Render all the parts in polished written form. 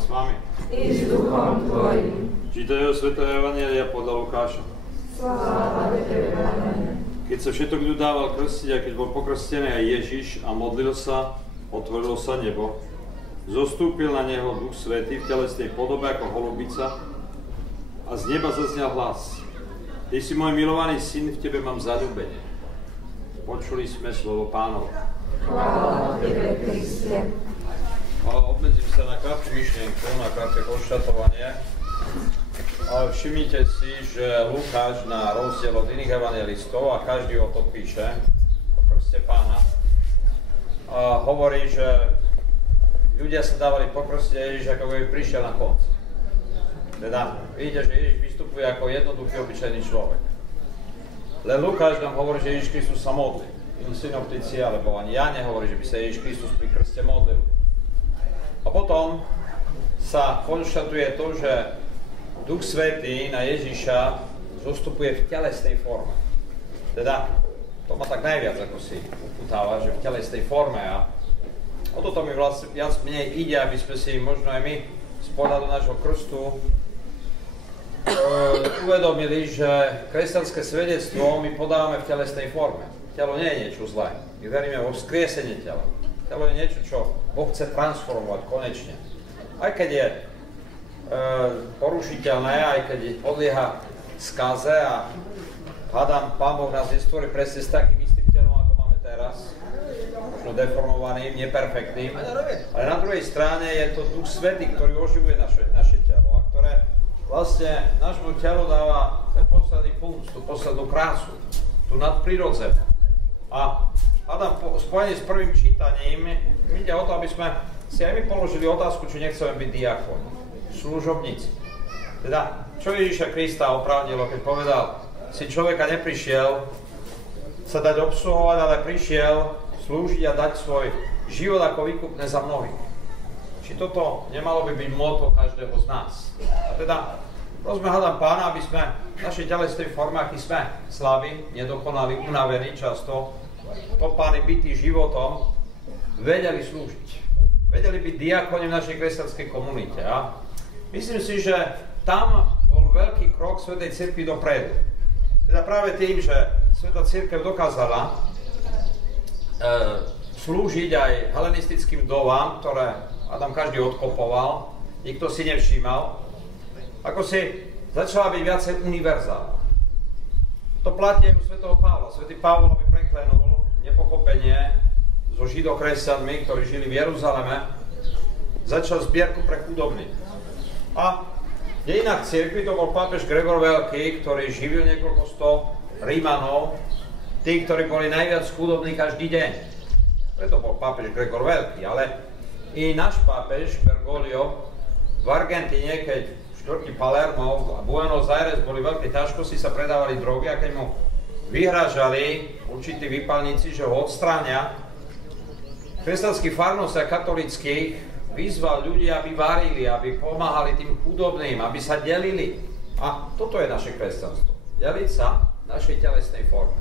s vami. I s duchom tvojim. Čítajú svätého Evanjelia podľa Lukáša. Sláva tebe, Pane. Keď sa všetok ľud dával krstiť a keď bol pokrstený aj Ježiš a modlil sa, otvorilo sa nebo. Zostúpil na neho Duch Svätý v telesnej podobe ako holubica a z neba zaznel hlas. Ty si môj milovaný syn, v tebe mám zaľúbenie. Počuli sme slovo Pánovo. Chvála tebe, Kriste. Obmedzím sa na krátku myšlienku, na krátke konštatovanie. Ale všimnite si, že Lukáš na rozdiel od iných evangelistov, a každý o to píše, o krste Pána, hovorí, že ľudia sa dávali pokrstiť a Ježiš ako by prišiel na konci. Teda vidíte, že Ježiš vystupuje ako jednoduchý, obyčajný človek. Len Lukáš nám hovorí, že Ježiš Kristus sa modlí. Iní synoptici, alebo ani Ján nehovorí, že by sa Ježiš Kristus pri krste modlil. A potom sa konštatuje to, že Duch Svätý na Ježiša zostupuje v telesnej forme. Teda, to ma tak najviac ako si uputáva, že v telesnej forme. A o toto mi vlastne viac menej ide, aby sme si možno aj my z pohľadu nášho krstu uvedomili, že kresťanské svedectvo my podávame v telesnej forme. Telo nie je niečo zlé. My veríme vo vzkriesenie tela. Telo je niečo, čo Boh chce transformovať konečne. Aj keď je porušiteľné, aj keď podlieha skaze a hádam, Pán Boh nás nestvorí presne s takým istým telom, ako máme teraz, možno deformovaným, neperfektným, ale na druhej strane je to Duch Svätý, ktorý oživuje naše telo a ktoré vlastne nášmu telu dáva ten posledný punc, tú poslednú krásu, tú nadprirodzenú. A hádam, spojenie s prvým čítaním ide o to, aby sme si aj my položili otázku, či nechceme byť diakoni, služobníci. Teda, čo Ježiša Krista oprávnilo, keď povedal, si človeka neprišiel sa dať obsluhovať, ale prišiel slúžiť a dať svoj život ako výkupné za mnohých. Či toto nemalo by byť motto každého z nás. A teda, prosme hľadám Pána, aby sme v našej telesnej forme, aký sme, slaví, nedokonali, unavení často, topáni bytí životom, vedeli slúžiť. Vedeli byť diakoni v našej kresťanskej komunite. A myslím si, že tam bol veľký krok Svätej Cirkvi dopredu. Teda práve tým, že Svätá Cirkev dokázala slúžiť aj helenistickým dovám, ktoré Adam každý odkopoval, nikto si nevšímal, ako si začala byť viacej univerzálna. To platí aj u svätého Pavla. Svätý Pavol by preklenul nepochopenie so židokresťanmi, ktorí žili v Jeruzaleme, začal zbierku pre chudobných. A v dejinách cirkvi to bol pápež Gregor Veľký, ktorý živil niekoľko sto Rímanov, tí, ktorí boli najviac chudobní každý deň. Preto bol pápež Gregor Veľký, ale i náš pápež Bergoglio v Argentíne, keď v štvrti Palermo a Buenos Aires boli veľké ťažkosti, sa predávali drogy a keď mu vyhrážali určití výpalníci, že ho odstránia, kresťanských farností a katolických vyzval ľudí, aby varili, aby pomáhali tým chudobným, aby sa delili. A toto je naše kresťanstvo. Deliť sa v našej telesnej forme.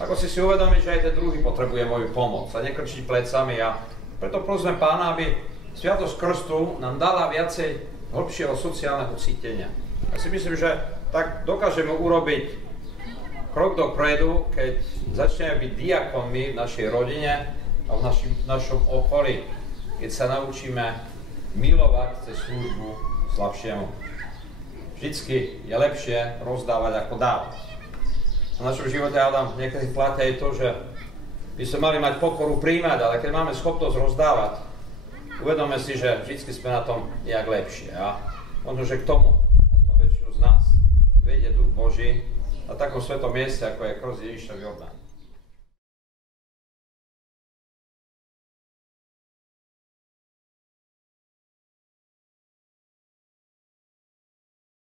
Ako si uvedomiť, že aj ten druhý potrebuje moju pomoc a nekrčiť plecami. A preto prosím Pána, aby Sviatosť krstu nám dala viacej hlbšieho sociálneho cítenia. Ja si myslím, že tak dokážeme urobiť krok dopredu, keď začneme byť diakonmi v našej rodine a v našom okolí, keď sa naučíme milovať cez službu slabšiemu. Vždycky je lepšie rozdávať ako dávať. V našom živote, Adam, niekedy platia aj to, že by sme mali mať pokoru príjmať, ale keď máme schopnosť rozdávať, uvedome si, že vždycky sme na tom nejak lepšie. A možno, že k tomu, aspoň väčšinu z nás, vedie Duch Boží na takom svetom mieste, ako je krst Ježiša v Jordáne.